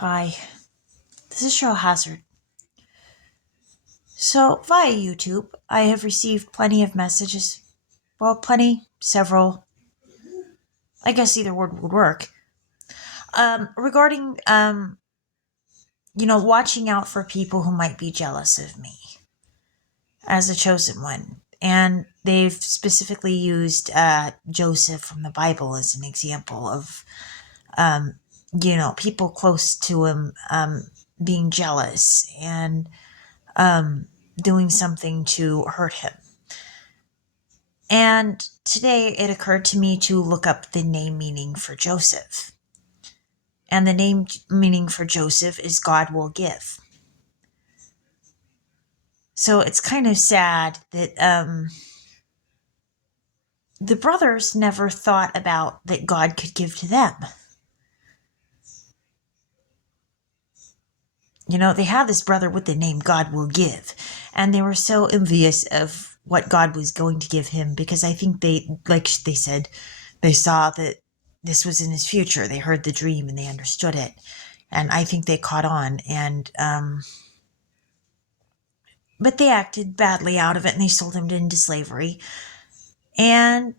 Hi, this is Cheryl Hazzard. So, via YouTube, I have received plenty of messages. Well, several. I guess either word would work. Regarding, watching out for people who might be jealous of me as a chosen one. And they've specifically used Joseph from the Bible as an example of, people close to him being jealous and doing something to hurt him. And today it occurred to me to look up the name meaning for Joseph. And the name meaning for Joseph is God will give. So it's kind of sad that the brothers never thought about that God could give to them. They have this brother with the name God will give. And they were so envious of what God was going to give him because I think they said, they saw that this was in his future. They heard the dream and they understood it. And I think they caught on. But they acted badly out of it and they sold him into slavery. But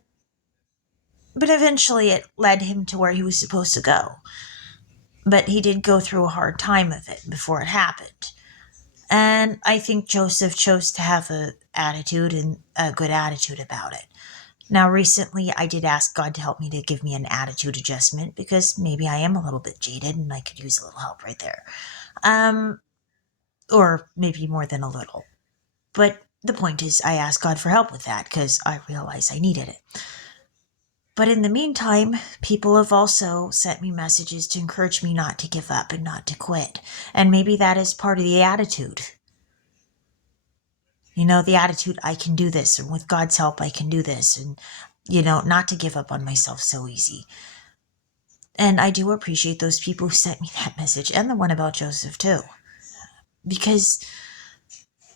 eventually it led him to where he was supposed to go. But he did go through a hard time of it before it happened. And I think Joseph chose to have a good attitude about it. Now, recently, I did ask God to help me to give me an attitude adjustment because maybe I am a little bit jaded and I could use a little help right there. Or maybe more than a little. But the point is, I asked God for help with that because I realized I needed it. But in the meantime, people have also sent me messages to encourage me not to give up and not to quit. And maybe that is part of the attitude. The attitude, I can do this, and with God's help, I can do this, and, not to give up on myself so easy. And I do appreciate those people who sent me that message, and the one about Joseph, too. Because,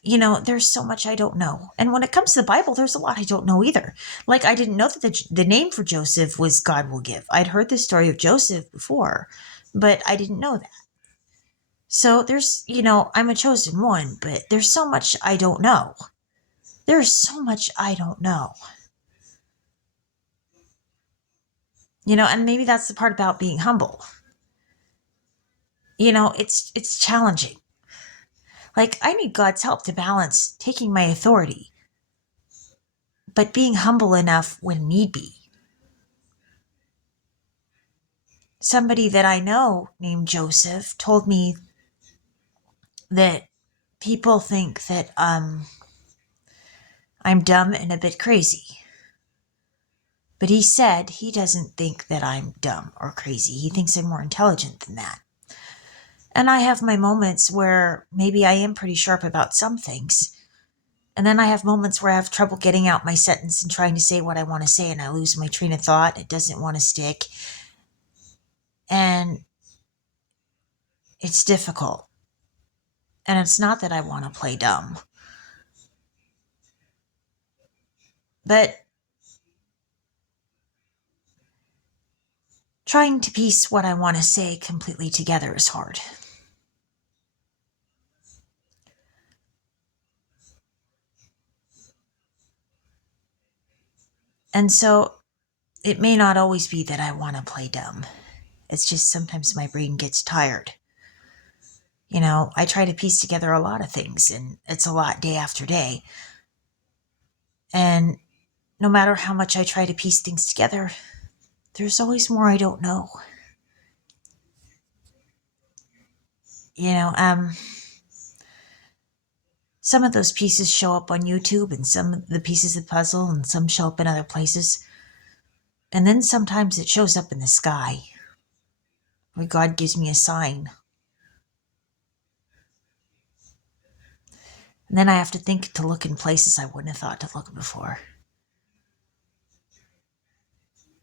there's so much I don't know. And when it comes to the Bible, there's a lot I don't know either. Like, I didn't know that the name for Joseph was God will give. I'd heard the story of Joseph before, but I didn't know that. So there's, I'm a chosen one, but there's so much I don't know. There's so much I don't know. And maybe that's the part about being humble. It's challenging. Like, I need God's help to balance taking my authority, but being humble enough when need be. Somebody that I know named Joseph told me that people think that I'm dumb and a bit crazy. But he said he doesn't think that I'm dumb or crazy. He thinks I'm more intelligent than that. And I have my moments where maybe I am pretty sharp about some things. And then I have moments where I have trouble getting out my sentence and trying to say what I want to say, and I lose my train of thought. It doesn't want to stick. And it's difficult. And it's not that I want to play dumb. But trying to piece what I want to say completely together is hard. And so it may not always be that I want to play dumb. It's just sometimes my brain gets tired. I try to piece together a lot of things, and it's a lot day after day. And no matter how much I try to piece things together, there's always more I don't know. Some of those pieces show up on YouTube, and some of the pieces of the puzzle, and some show up in other places. And then sometimes it shows up in the sky, where God gives me a sign. And then I have to think to look in places I wouldn't have thought to look before.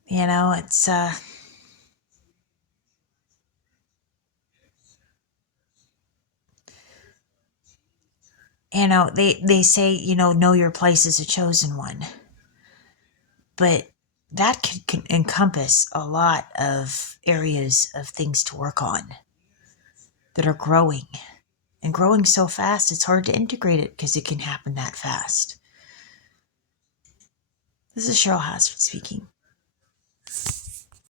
It's they say, know your place as a chosen one. But that can encompass a lot of areas of things to work on. that are growing and growing so fast, it's hard to integrate it because it can happen that fast. This is Cheryl Hazzard speaking.